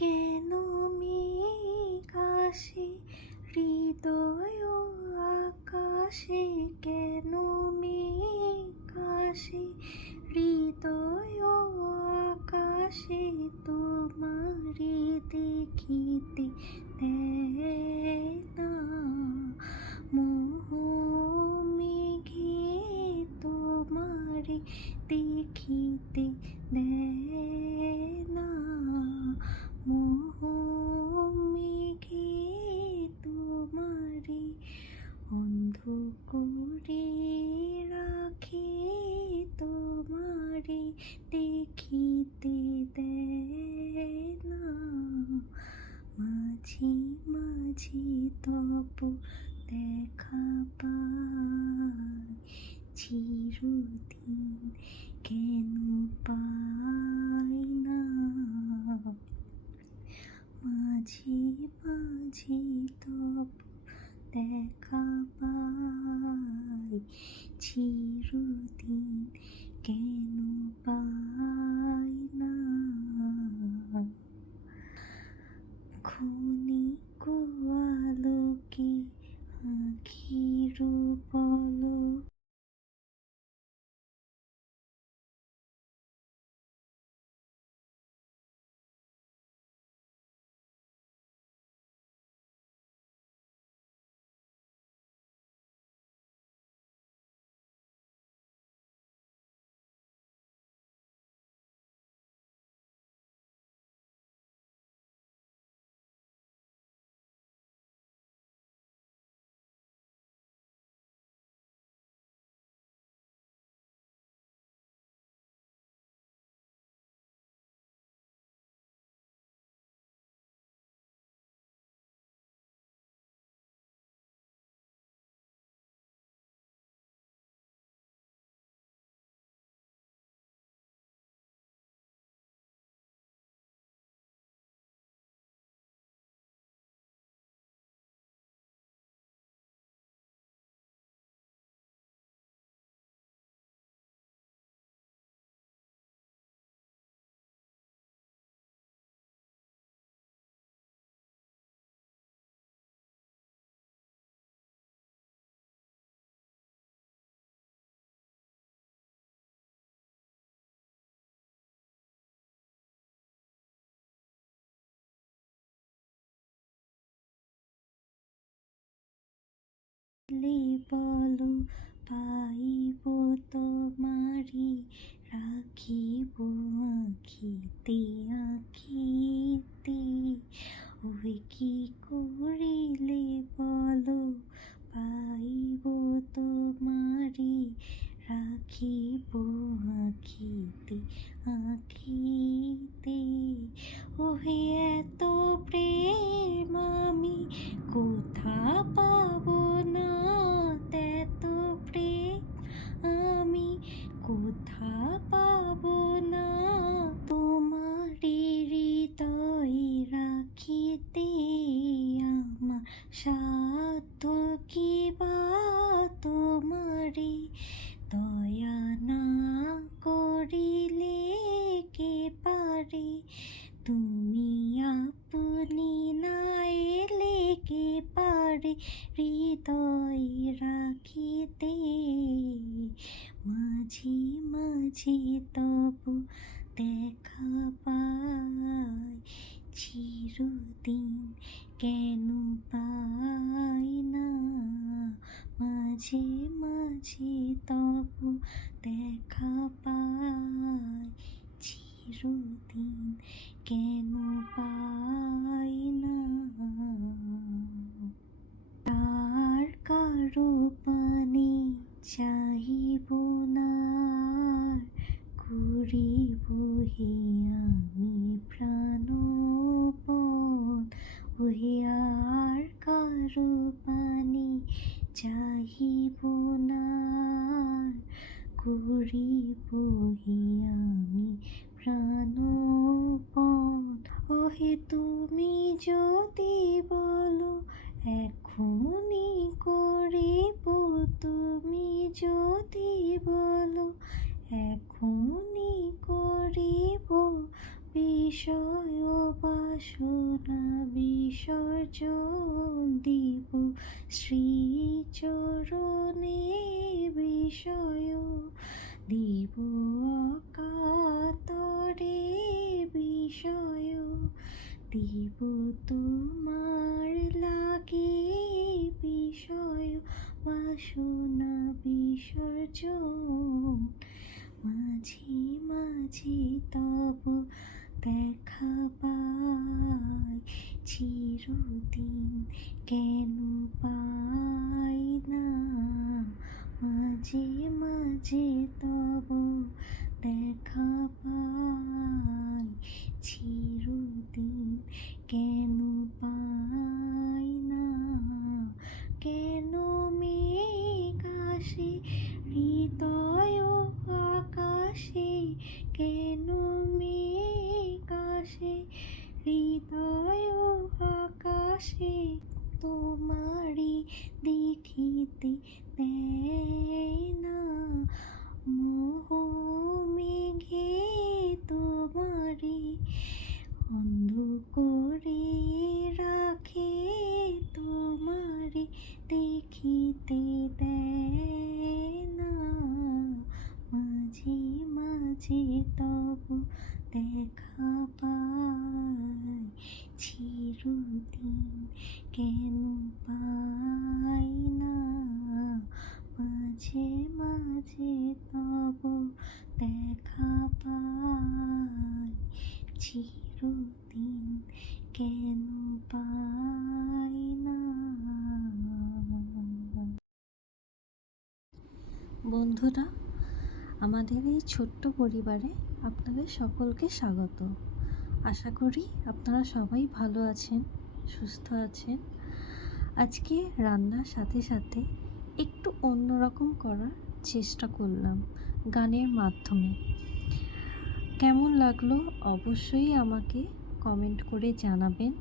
কেন মেঘ আসে হৃদয় আকাশে, কেন মেঘ আসে হৃদয় আকাশে, তোমারে দেখিতে দেয় না মোহ মেঘে, তোমারে দেখিতে দেয় না মোহ মেঘে, তোমারে অন্ধ করে রাখে, তোমারে দেখিতে দেয় না। মাঝে মাঝে তব দেখা পাই, চিরদিন কেন পাই না। মাঝে মাঝে তব দেখা পাই, চিরদিন কেন পাই না। ক্ষণিক আলোকে আঁখির পলক, বলো পাইব তোমারি, রাখিব আঁখিতে আঁখিতে। ওই কি করিলে বলো পাইব তোমারি, রাখিব আঁখিতে আঁখিতে। ওহে এত প্রেম আমি কোথা পাবো না, এত প্রেম আমি কোথা পাবো না। তোমারি হৃদয় রাখিতে আমার সাধ্য কি বা, তোমারি দয়া না করিলে কে পারে। তুমি আপনি না এলে কে পারে হৃদয় রাখিতে। মাঝে মাঝে তব দেখা পাই, চিরদিন কেন পাই না। মাঝে মাঝে তব দেখা পাই, চিরদিন কেন পাই না। আর কারো পানে চাহিব না, করিব হে আমি প্রাণপণ। ওহে আর কারো পানে চাহিব না, করিব হে আমি প্রাণপণ। ওহে তুমি যদি বলো এখনই করিব, তুমি যদি বলো এখনই করিব, বিষয় বাসনা বিসর্জন দিব শ্রীচরণে বিষয় দিব অকাতরে বিষয় দিব তোমার লাগে বিষয় বাসনা বিসর্জন মাঝে মাঝে তব দেখা পাই চিরদিন কেন পাই না মাঝে মাঝে তব দেখা পাই চিরদিন কেন পাই না কেন মেঘ আসে হৃদয় আকাশে কেন মেঘ আসে হৃদয় আকাশে তোমারি দেখিতে দেয় না মোহ মেঘে তোমারি অন্ধ করে রাখে তোমারি দেখিতে দেয় না মাঝে মাঝে তব দেখা পাই চিরদিন কেন পাই না মাঝে মাঝে তব দেখা পাই চিরদিন কেন পাই না। বন্ধুরা, আমাদের এই ছোট্ট পরিবারে আপনাদের সকলকে স্বাগত। আশা করি আপনারা সবাই ভালো আছেন, সুস্থ আছেন। আজকে রান্নার সাথে সাথে একটু অন্যরকম করার চেষ্টা করলাম গানের মাধ্যমে। কেমন লাগলো অবশ্যই আমাকে কমেন্ট করে জানাবেন।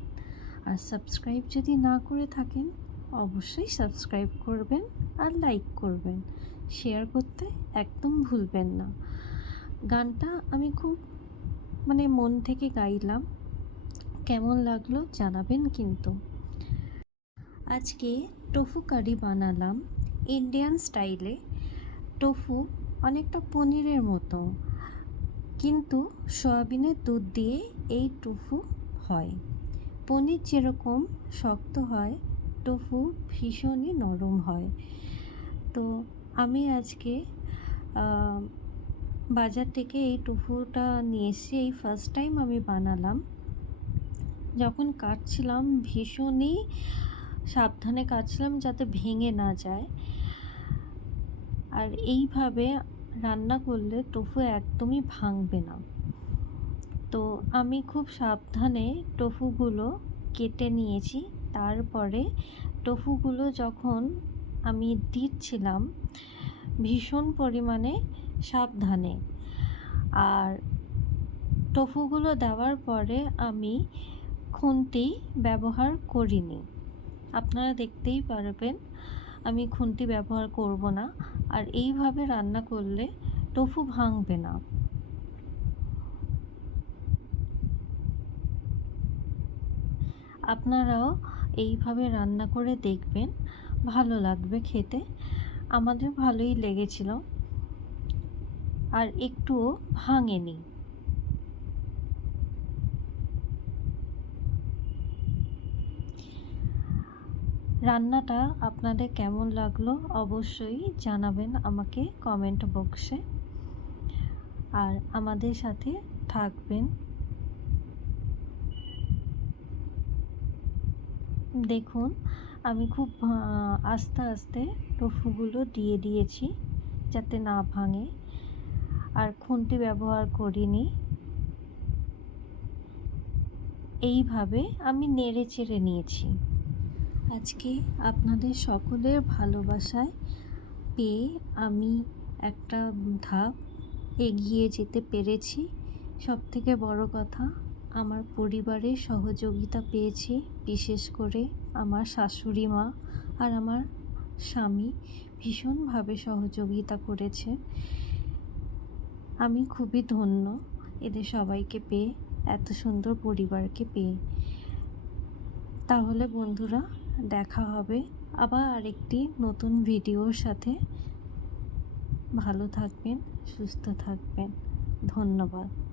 আর সাবস্ক্রাইব যদি না করে থাকেন অবশ্যই সাবস্ক্রাইব করবেন আর লাইক করবেন, শেয়ার করতে একদম ভুলবেন না। গানটা আমি খুব মন থেকে গাইলাম, কেমন লাগলো জানাবেন কিন্তু। আজকে টোফু কারি বানালাম ইন্ডিয়ান স্টাইলে। টোফু অনেকটা পনিরের মতো, কিন্তু সয়াবিনের দুধ দিয়ে এই টোফু হয়। পনির যেরকম শক্ত হয়, টোফু ভীষণই নরম হয়। তো আমি আজকে বাজার থেকে এই টোফুটা নিয়ে এসে এই ফার্স্ট টাইম আমি বানালাম। যখন কাটছিলাম ভীষণই সাবধানে কাটছিলাম যাতে ভেঙে না যায়। আর এইভাবে রান্না করলে টোফু একদমই ভাঙবে না। তো আমি খুব সাবধানে টোফুগুলো কেটে নিয়েছি। তারপরে টোফুগুলো যখন আমি দিচ্ছিলাম ভীষণ পরিমাণে সাবধানে, আর টোফুগুলো দেওয়ার পরে আমি খুন্তি ব্যবহার করিনি। আপনারা দেখতেই পারবেন আমি খুন্তি ব্যবহার করব না। আর এইভাবে রান্না করলে টোফু ভাঙবে না। আপনারাও এইভাবে রান্না করে দেখবেন, ভালো লাগবে খেতে। আমাদের ভালোই লেগেছিল আর একটুও ভাঙেনি। রান্নাটা আপনাদের কেমন লাগলো অবশ্যই জানাবেন আমাকে কমেন্ট বক্সে, আর আমাদের সাথে থাকবেন। দেখুন আমি খুব আস্তে আস্তে টোফুগুলো দিয়ে দিয়েছি যাতে না ভাঙে, আর খুন্তি ব্যবহার করিনি। এইভাবে আমি নেড়ে চেড়ে নিয়েছি। আজকে আপনাদের সকলের ভালোবাসায় পেয়ে আমি একটা ধাপ এগিয়ে যেতে পেরেছি। সবথেকে বড় কথা, আমার পরিবারের সহযোগিতা পেয়েছি। বিশেষ করে আমার শাশুড়ি মা আর আমার স্বামী ভীষণভাবে সহযোগিতা করেছে। আমি খুবই ধন্য এদের সবাইকে পেয়ে। এত সুন্দর পরিবারকে পেয়ে। তাহলে বন্ধুরা, দেখা হবে আবার আরেকটি নতুন ভিডিওর সাথে। ভালো থাকবেন, সুস্থ থাকবেন। ধন্যবাদ।